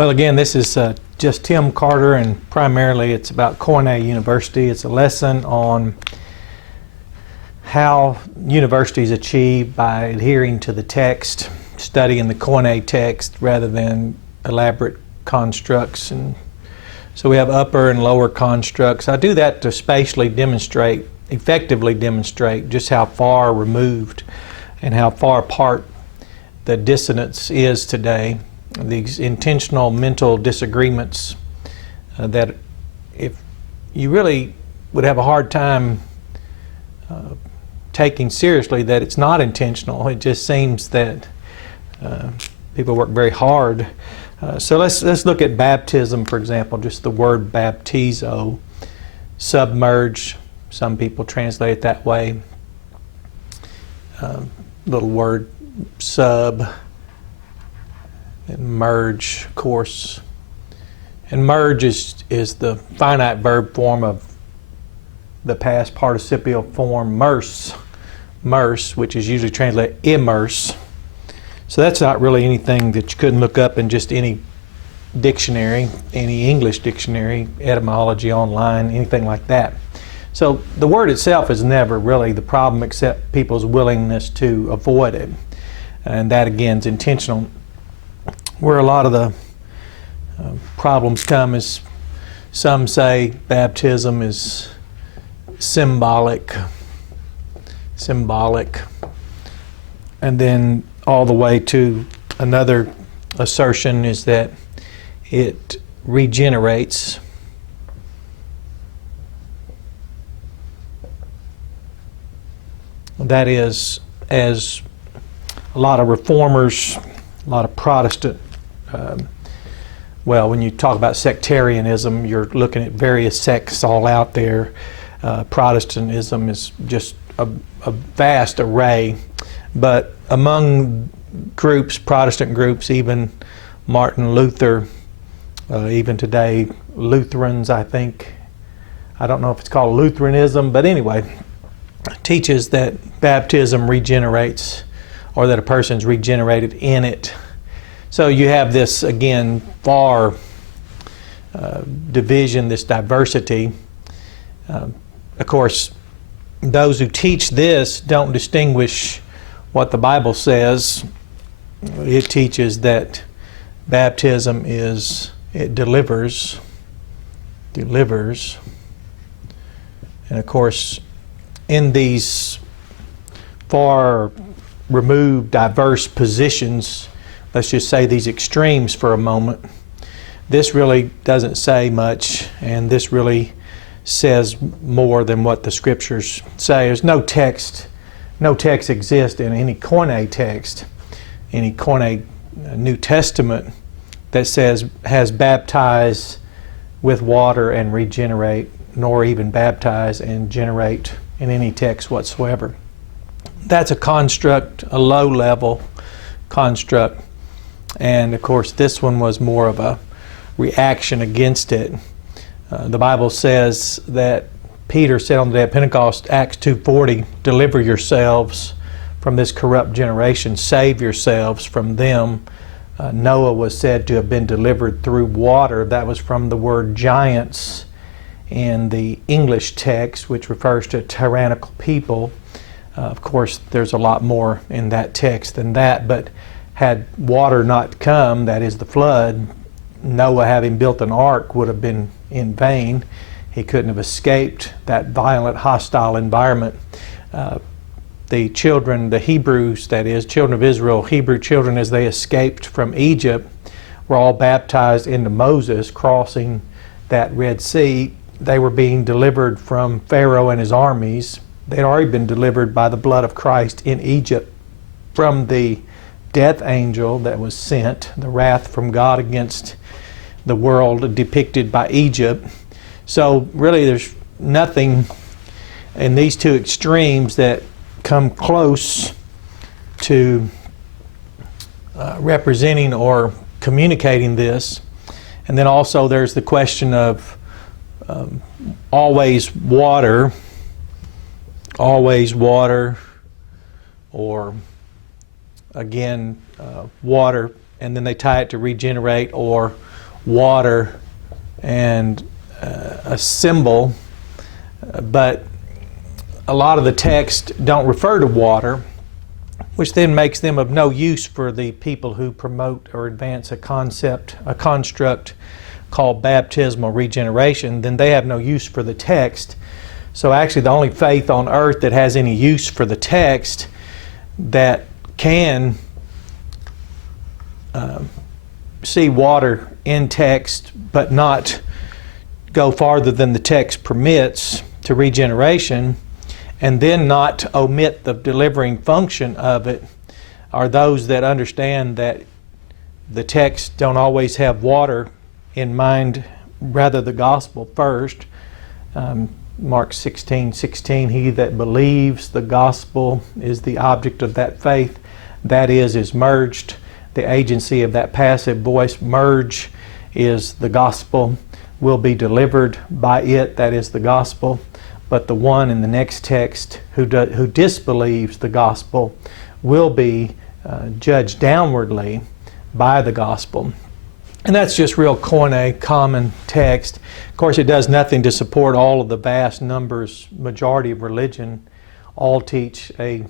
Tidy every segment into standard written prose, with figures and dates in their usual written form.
Well, again, this is just Tim Carter, and primarily it's about KOINE University. It's a lesson on how universities achieve by adhering to the text, studying the KOINE text rather than elaborate constructs. And so we have upper and lower constructs. I do that to spatially demonstrate, effectively demonstrate just how far removed and how far apart the dissonance is today. These intentional mental disagreements that if you really would have a hard time taking seriously that it's not intentional. It just seems that people work very hard. So let's look at baptism, for example, just the word baptizo, submerge. Some people translate it that way. Little word sub. And merge, of course. And merge is the finite verb form of the past participial form merse, which is usually translated immerse. So that's not really anything that you couldn't look up in just any dictionary, any English dictionary, etymology online, anything like that. So the word itself is never really the problem except people's willingness to avoid it. And that again is intentional. Where a lot of the problems come is some say baptism is symbolic, and then all the way to another assertion is that it regenerates. That is, as a lot of reformers, a lot of Protestant, well, when you talk about sectarianism, you're looking at various sects all out there. Protestantism is just a vast array. But among groups, Protestant groups, even Martin Luther, even today, Lutherans, I think, I don't know if it's called Lutheranism, but anyway, teaches that baptism regenerates, or that a person's regenerated in it. So you have this, again, far division, this diversity. Of course, those who teach this don't distinguish what the Bible says. It teaches that baptism it delivers. And of course, in these far removed, diverse positions, let's just say these extremes for a moment, this really doesn't say much, and this really says more than what the scriptures say. There's no text exists in any KOINE text, any KOINE New Testament that says has baptized with water and regenerate, nor even baptize and generate in any text whatsoever. That's a construct, a low-level construct, and of course this one was more of a reaction against it. The Bible says that Peter said on the day of Pentecost, Acts 2:40, deliver yourselves from this corrupt generation, save yourselves from them. Noah was said to have been delivered through water. That was from the word giants in the English text, which refers to tyrannical people. Of course, there's a lot more in that text than that, but had water not come, that is the flood, Noah, having built an ark, would have been in vain. He couldn't have escaped that violent, hostile environment. The children, the Hebrews, that is, children of Israel, Hebrew children, as they escaped from Egypt, were all baptized into Moses, crossing that Red Sea. They were being delivered from Pharaoh and his armies. They had already been delivered by the blood of Christ in Egypt from the death angel that was sent, the wrath from God against the world depicted by Egypt. So really there's nothing in these two extremes that come close to representing or communicating this. And then also there's the question of always water, or again water, and then they tie it to regenerate, or water and a symbol, but a lot of the texts don't refer to water, which then makes them of no use for the people who promote or advance a construct called baptismal regeneration. Then they have no use for the text. So actually the only faith on earth that has any use for the text, that can see water in text but not go farther than the text permits to regeneration, and then not omit the delivering function of it, are those that understand that the texts don't always have water in mind, rather the gospel first. Mark 16:16, he that believes the gospel is the object of that faith, that is merged. The agency of that passive voice, merge, is the gospel, will be delivered by it, that is the gospel. But the one in the next text who disbelieves the gospel will be judged downwardly by the gospel. And that's just real KOINE, common text. Of course, it does nothing to support all of the vast numbers, majority of religion. All teach a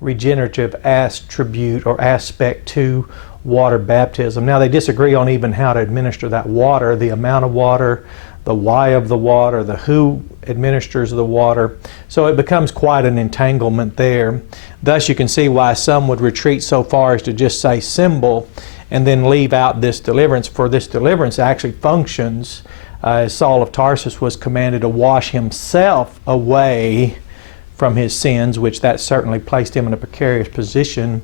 regenerative attribute or aspect to water baptism. Now, they disagree on even how to administer that water, the amount of water, the why of the water, the who administers the water. So it becomes quite an entanglement there. Thus, you can see why some would retreat so far as to just say symbol and then leave out this deliverance, for this deliverance actually functions as Saul of Tarsus was commanded to wash himself away from his sins, which that certainly placed him in a precarious position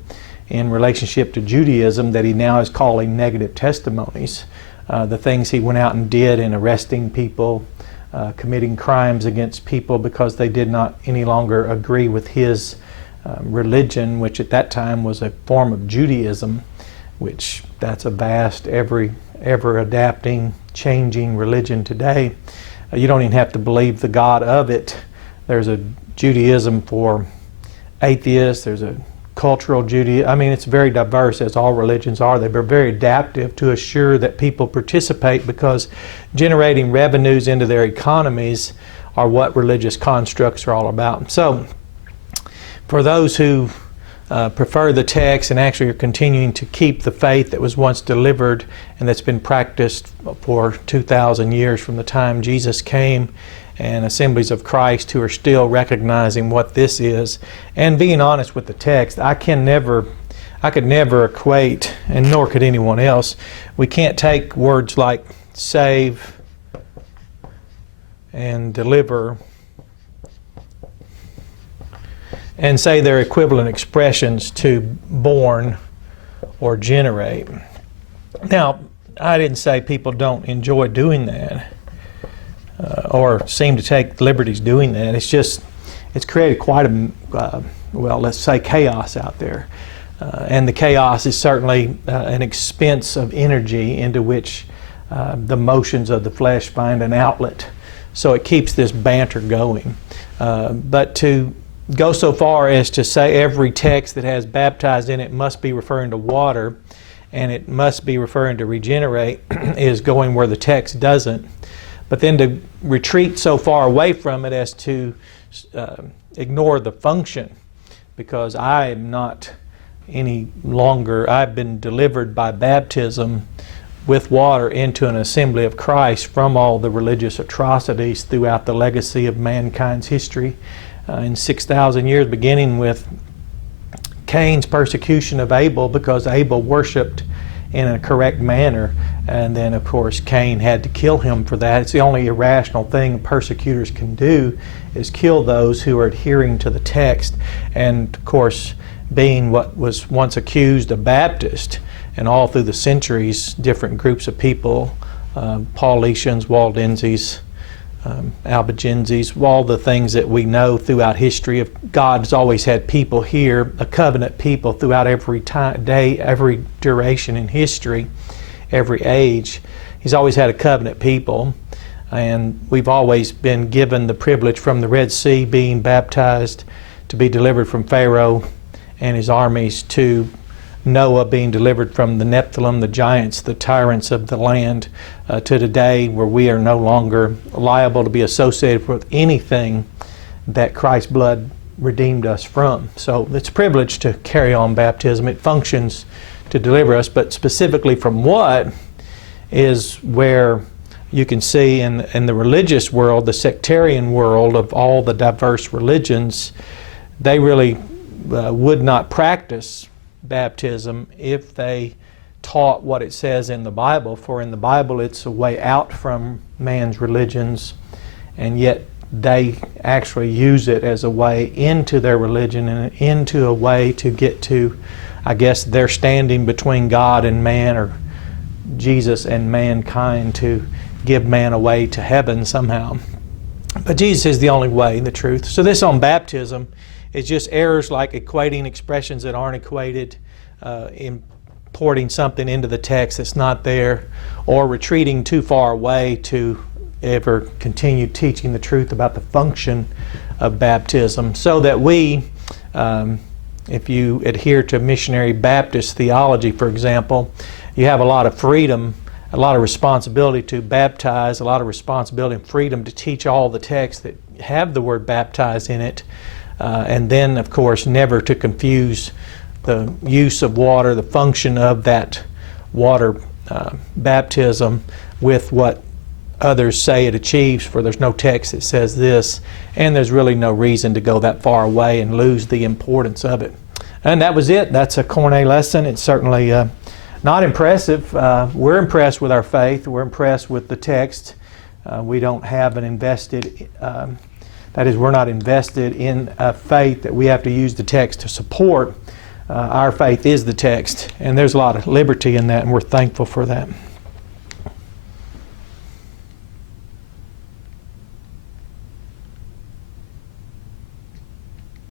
in relationship to Judaism that he now is calling negative testimonies. The things he went out and did in arresting people, committing crimes against people because they did not any longer agree with his religion, which at that time was a form of Judaism, which that's a vast, ever adapting, changing religion today. You don't even have to believe the God of it. There's a Judaism for atheists, there's a cultural Judaism. I mean, it's very diverse, as all religions are. They're very adaptive to assure that people participate, because generating revenues into their economies are what religious constructs are all about. So, for those who prefer the text and actually are continuing to keep the faith that was once delivered and that's been practiced for 2,000 years from the time Jesus came, and Assemblies of Christ who are still recognizing what this is and being honest with the text, I could never equate, and nor could anyone else, we can't take words like save and deliver and say they're equivalent expressions to born or generate. Now, I didn't say people don't enjoy doing that or seem to take liberties doing that. It's just, it's created quite a, well, let's say chaos out there. And the chaos is certainly an expense of energy into which the motions of the flesh find an outlet. So it keeps this banter going. But to go so far as to say every text that has baptized in it must be referring to water and it must be referring to regenerate is going where the text doesn't. But then to retreat so far away from it as to ignore the function, because I am not any longer, I've been delivered by baptism with water into an assembly of Christ from all the religious atrocities throughout the legacy of mankind's history. In 6,000 years, beginning with Cain's persecution of Abel, because Abel worshipped in a correct manner, and then of course Cain had to kill him for that. It's the only irrational thing persecutors can do, is kill those who are adhering to the text. And of course, being what was once accused a Baptist, and all through the centuries, different groups of people, Paulicians, Waldenses, Albigenses, all the things that we know throughout history of God's always had people here, a covenant people throughout every time, day, every duration in history, every age. He's always had a covenant people, and we've always been given the privilege from the Red Sea, being baptized to be delivered from Pharaoh and his armies, to Noah being delivered from the Nephilim, the giants, the tyrants of the land, to today where we are no longer liable to be associated with anything that Christ's blood redeemed us from. So it's a privilege to carry on baptism. It functions to deliver us, but specifically from what is where you can see in the religious world, the sectarian world of all the diverse religions, they really would not practice baptism if they taught what it says in the Bible. For in the Bible it's a way out from man's religions, and yet they actually use it as a way into their religion and into a way to get to, I guess, their standing between God and man, or Jesus and mankind, to give man a way to heaven somehow. But Jesus is the only way, the truth. So this on baptism is just errors like equating expressions that aren't equated, importing something into the text that's not there, or retreating too far away to ever continue teaching the truth about the function of baptism. So that we, if you adhere to missionary Baptist theology, for example, you have a lot of freedom, a lot of responsibility to baptize, a lot of responsibility and freedom to teach all the texts that have the word baptize in it, and then, of course, never to confuse the use of water, the function of that water baptism, with what others say it achieves, for there's no text that says this, and there's really no reason to go that far away and lose the importance of it. And that was it. That's a KOINE lesson. It's certainly not impressive. We're impressed with our faith. We're impressed with the text. We don't have an invested, that is, we're not invested in a faith that we have to use the text to support. Our faith is the text, and there's a lot of liberty in that, and we're thankful for that.